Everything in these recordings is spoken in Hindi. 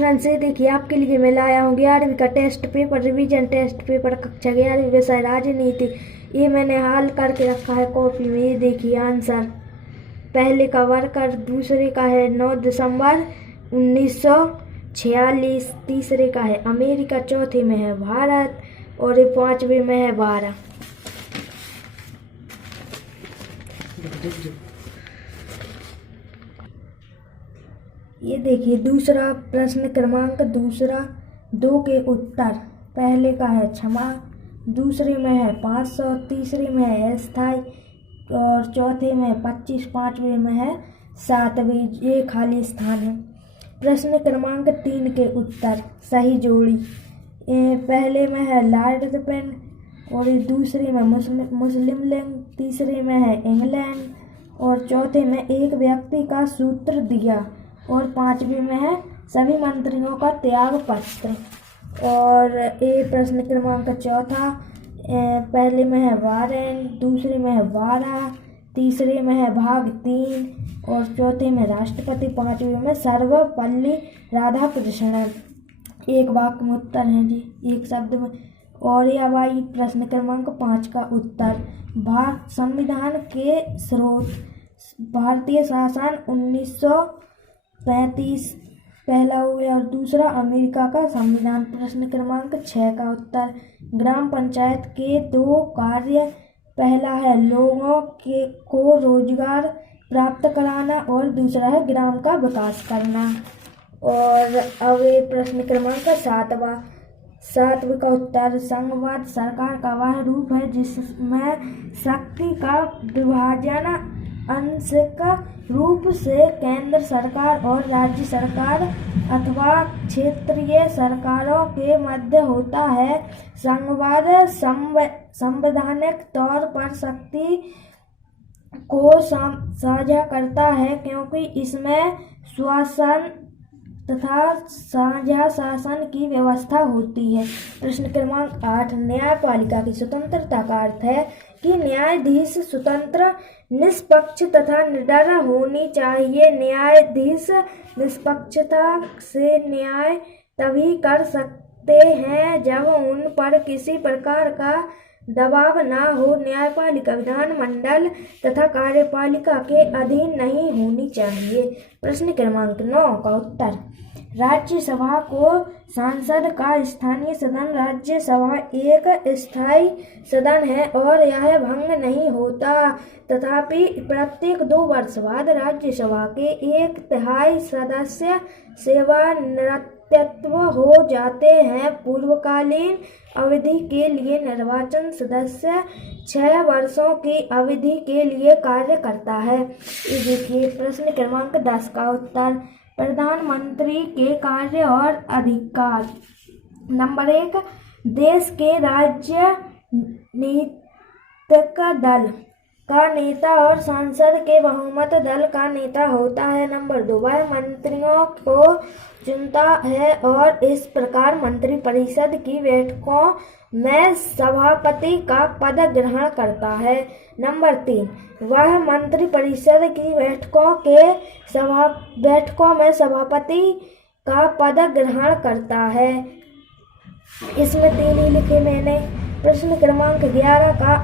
फ्रेंड्स, ये देखिए आपके लिए मैं लाया हूँ 11वीं का test paper, revision test paper कक्षा 11वीं विषय राजनीति। ये मैंने हाल करके रखा है कॉपी में। ये देखिए आंसर, पहले का वर्कर, दूसरे का है 9 दिसंबर 1946, तीसरे का है अमेरिका, चौथे में है भारत और ये पांचवे में है 12। ये देखिए दूसरा प्रश्न क्रमांक दूसरा 2 के उत्तर। पहले का है क्षमा, दूसरे में है 500, तीसरे में है अस्थाई और चौथे में है 25, पांचवे में है 7वीं। ये खाली स्थान है। प्रश्न क्रमांक 3 के उत्तर, सही जोड़ी। पहले में है लॉर्ड रिपन और दूसरे में मुस्लिम लीग, तीसरे में है इंग्लैंड और चौथे में एक व्यक्ति का सूत्र दिया और पांचवे में है सभी मंत्रियों का त्याग पत्र। और ये प्रश्न क्रमांक चौथा, पहले में है वारेन, दूसरे में है 12, तीसरे में है भाग 3 और चौथे में राष्ट्रपति, पांचवे में सर्वपल्ली राधाकृष्णन। एक वाक्य में उत्तर है जी, एक शब्द में। और यह भाई प्रश्न क्रमांक 5 का उत्तर, संविधान के स्रोत, भारतीय शासन 1935 पहला हो गया और दूसरा अमेरिका का संविधान। प्रश्न क्रमांक 6 का उत्तर, ग्राम पंचायत के 2 कार्य, पहला है लोगों को रोजगार प्राप्त कराना और दूसरा है ग्राम का विकास करना। और अब ये प्रश्न क्रमांक 7वां का उत्तर, संघवाद सरकार का वह रूप है जिसमें शक्ति का विभाजन आंशिक रूप से केंद्र सरकार और राज्य सरकार अथवा क्षेत्रीय सरकारों के मध्य होता है। संघवाद संवैधानिक तौर पर शक्ति को साझा करता है क्योंकि इसमें शासन तथा साझा शासन की व्यवस्था होती है। प्रश्न क्रमांक 8, न्यायपालिका की स्वतंत्रता का अर्थ है कि न्यायाधीश स्वतंत्र, निष्पक्ष तथा निडर होनी चाहिए। न्यायाधीश निष्पक्षता से न्याय तभी कर सकते हैं जब उन पर किसी प्रकार का दबाव ना हो। न्यायपालिका विधानमंडल तथा कार्यपालिका के अधीन नहीं होनी चाहिए। प्रश्न क्रमांक 9 का उत्तर, राज्यसभा को संसद का स्थानीय सदन, राज्यसभा एक स्थायी सदन है और यह भंग नहीं होता। तथापि प्रत्येक 2 वर्ष बाद राज्यसभा के 1/3 सदस्य सेवानिवृत्त हो जाते हैं। पूर्वकालीन अवधि के लिए निर्वाचन सदस्य 6 वर्षों की अवधि के लिए कार्य करता है। ये देखिए प्रश्न क्रमांक 10 का उत्तर, प्रधानमंत्री के कार्य और अधिकार। नंबर 1, देश के राजनीतिक दल का नेता और संसद के बहुमत दल का नेता होता है। नंबर 2, वह मंत्रियों को चुनता है और इस प्रकार मंत्रिपरिषद की बैठकों में सभापति का पद ग्रहण करता है। नंबर 3, वह मंत्रिपरिषद की बैठकों में सभापति का पद ग्रहण करता है। इसमें 3 ही लिखे मैंने। प्रश्न क्रमांक 11 का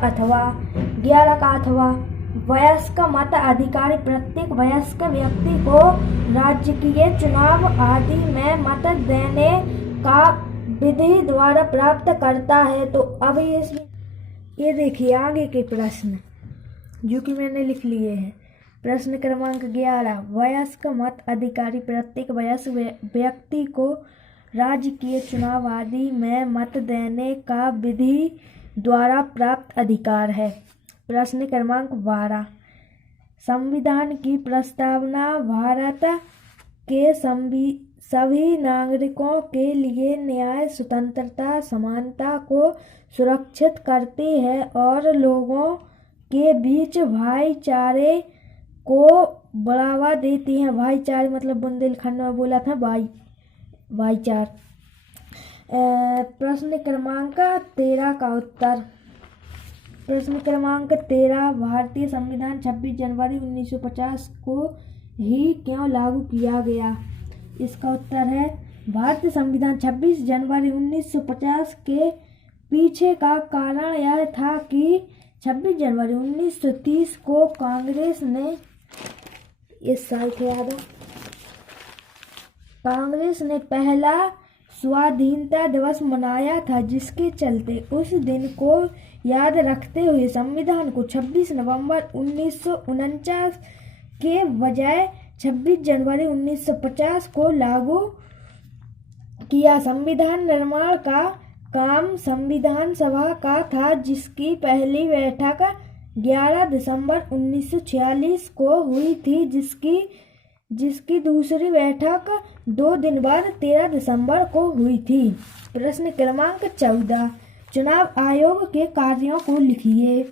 अथवा वयस्क मत अधिकारी प्रत्येक वयस्क व्यक्ति को राजकीय चुनाव आदि में मत देने का विधि द्वारा प्राप्त करता है। तो अब ये देखिए आगे के प्रश्न जो कि मैंने लिख लिए हैं। प्रश्न क्रमांक 11, वयस्क मत अधिकारी प्रत्येक वयस्क व्यक्ति को राजकीय चुनाव आदि में मत देने का विधि द्वारा प्राप्त अधिकार है। प्रश्न क्रमांक 12, संविधान की प्रस्तावना भारत के सभी नागरिकों के लिए न्याय, स्वतंत्रता, समानता को सुरक्षित करती है और लोगों के बीच भाईचारे को बढ़ावा देती है। भाईचारे मतलब बुंदेलखंड में बोला था भाईचार। प्रश्न क्रमांक 13 का उत्तर, प्रश्न क्रमांक 13, भारतीय संविधान 26 जनवरी 1950 को ही क्यों लागू किया गया? इसका उत्तर है भारतीय संविधान 26 जनवरी 1950 के पीछे का कारण यह था कि 26 जनवरी 1930 को कांग्रेस ने इस साल के याद कांग्रेस ने पहला स्वाधीनता दिवस मनाया था, जिसके चलते उस दिन को याद रखते हुए संविधान को 26 नवंबर 1949 के बजाय 26 जनवरी 1950 को लागू किया। संविधान निर्माण का काम संविधान सभा का था, जिसकी पहली बैठक 11 दिसंबर 1946 को हुई थी, जिसकी दूसरी बैठक 2 दिन बाद 13 दिसंबर को हुई थी। प्रश्न क्रमांक 14, चुनाव आयोग के कार्यों को लिखिए।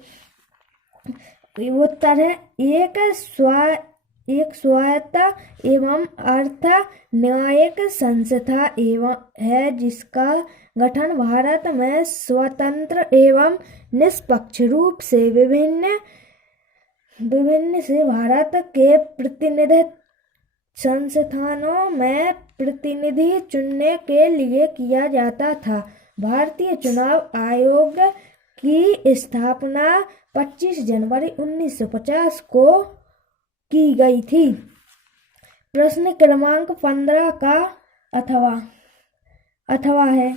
उत्तर है एक स्वायत्त एवं अर्थ न्यायिक संस्था एवं है, जिसका गठन भारत में स्वतंत्र एवं निष्पक्ष रूप से विभिन्न से भारत के प्रतिनिधि संस्थानों में प्रतिनिधि चुनने के लिए किया जाता था। भारतीय चुनाव आयोग की स्थापना 25 जनवरी 1950 को की गई थी। प्रश्न क्रमांक 15 का अथवा है।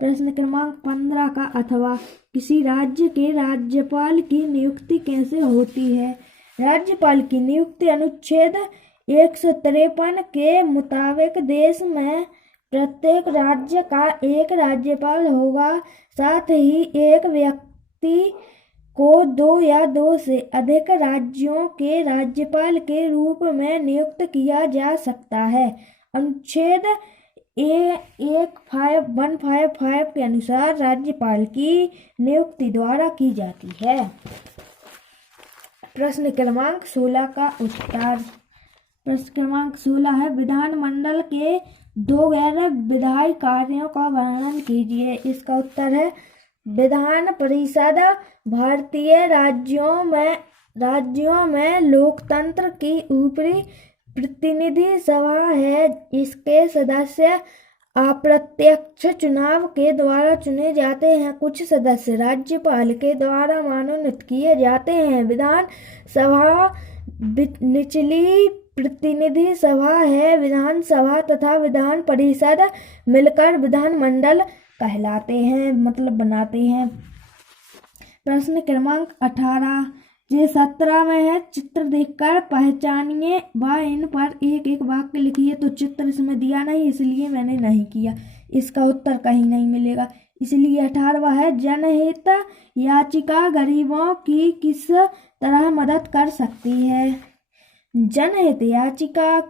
प्रश्न क्रमांक 15 का अथवा, किसी राज्य के राज्यपाल की नियुक्ति कैसे होती है? राज्यपाल की नियुक्ति अनुच्छेद 153 के मुताबिक देश में प्रत्येक राज्य का एक राज्यपाल होगा। साथ ही एक व्यक्ति को 2 या 2 से अधिक राज्यों के राज्यपाल के रूप में नियुक्त किया जा सकता है। अनुच्छेद 155 के अनुसार राज्यपाल की नियुक्ति द्वारा की जाती है। प्रश्न क्रमांक 16 का उत्तर। प्रश्न क्रमांक 16 है, विधानमंडल के 2 गैर विधायी कार्यों का वर्णन कीजिए। इसका उत्तर है विधान परिषद भारतीय राज्यों में लोकतंत्र की ऊपरी प्रतिनिधि सभा है। इसके सदस्य अप्रत्यक्ष चुनाव के द्वारा चुने जाते हैं। कुछ सदस्य राज्यपाल के द्वारा मनोनीत किए जाते हैं। विधान सभा निचली प्रतिनिधि सभा है। विधानसभा तथा विधान परिषद मिलकर विधानमंडल कहलाते हैं, मतलब बनाते हैं। प्रश्न क्रमांक 18 ये 17 में है, चित्र देखकर पहचानिए व इन पर एक एक वाक्य लिखिए। तो चित्र इसमें दिया नहीं, इसलिए मैंने नहीं किया। इसका उत्तर कहीं नहीं मिलेगा, इसलिए 18वां है, जनहित याचिका गरीबों की किस तरह मदद कर सकती है? जनहित याचिका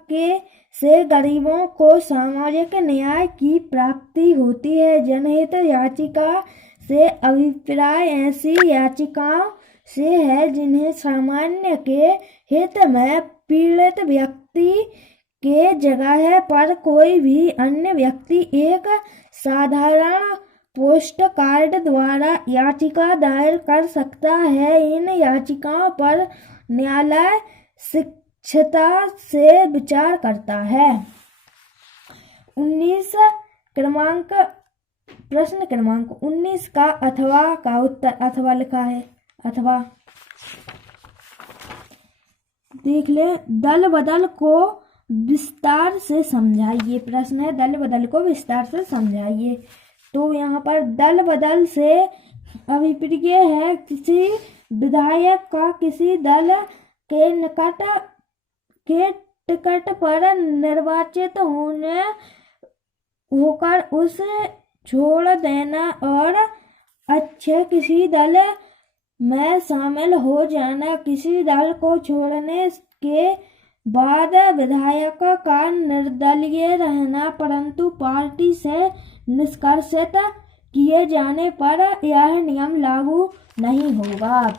से गरीबों को सामाजिक न्याय की प्राप्ति होती है। जनहित याचिका से अभिप्राय ऐसी याचिकाओं से है जिन्हें सामान्य के हित में पीड़ित व्यक्ति के जगह पर कोई भी अन्य व्यक्ति एक साधारण पोस्ट कार्ड द्वारा याचिका दायर कर सकता है। इन याचिकाओं पर न्यायालय शिक्षता से विचार करता है। प्रश्न क्रमांक 19 का अथवा का उत्तर अथवा लिखा है। अथवा देख ले, दल बदल को विस्तार से समझाइए। प्रश्न है दल बदल को विस्तार से समझाइए। तो यहाँ पर दल बदल से अभिप्राय है किसी विधायक का किसी दल के टिकट पर निर्वाचित होकर उसे छोड़ देना और अच्छे किसी दल में शामिल हो जाना। किसी दल को छोड़ने के बाद विधायक का निर्दलीय रहना, परंतु पार्टी से निष्कासित किए जाने पर यह नियम लागू नहीं होगा।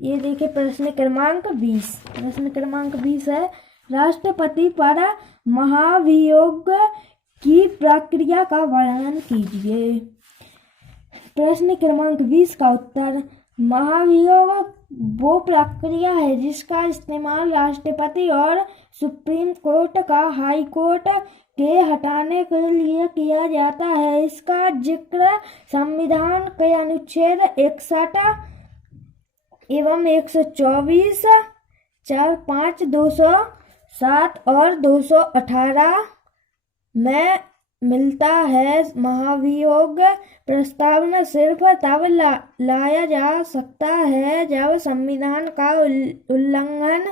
ये देखिए प्रश्न क्रमांक 20। प्रश्न क्रमांक 20 है, राष्ट्रपति पर महाभियोग की प्रक्रिया का वर्णन कीजिए। प्रश्न क्रमांक 20 का उत्तर, महाभियोग वो प्रक्रिया है जिसका इस्तेमाल राष्ट्रपति और सुप्रीम कोर्ट का हाई कोर्ट के हटाने के लिए किया जाता है। इसका जिक्र संविधान के अनुच्छेद 61 एवं 124, 4, 5, 207 और 218 में मिलता है। महाभियोग प्रस्तावना सिर्फ तब लाया जा सकता है जब संविधान का उल्लंघन,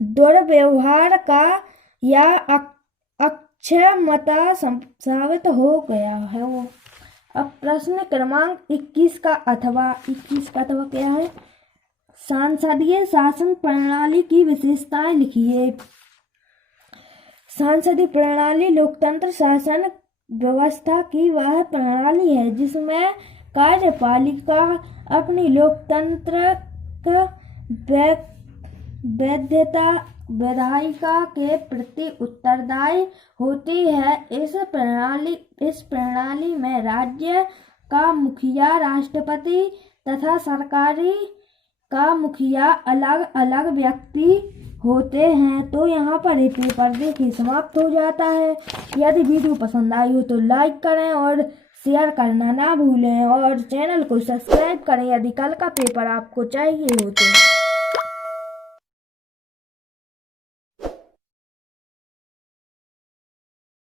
दुर्व्यवहार का या अक्षमता साबित हो गया है। अब प्रश्न क्रमांक 21 का अथवा क्या है? संसदीय शासन प्रणाली की विशेषताएं लिखिए। संसदीय प्रणाली लोकतंत्र शासन व्यवस्था की वह प्रणाली है जिसमें कार्यपालिका अपनी लोकतांत्रिक वैधता विधायिका के प्रति उत्तरदायी होती है। इस प्रणाली में राज्य का मुखिया, राष्ट्रपति तथा सरकारी का मुखिया अलग अलग व्यक्ति होते हैं। तो यहाँ पर ये पेपर देखिए समाप्त हो जाता है। यदि वीडियो पसंद आई हो तो लाइक करें और शेयर करना ना भूलें और चैनल को सब्सक्राइब करें यदि कल का पेपर आपको चाहिए हो तो।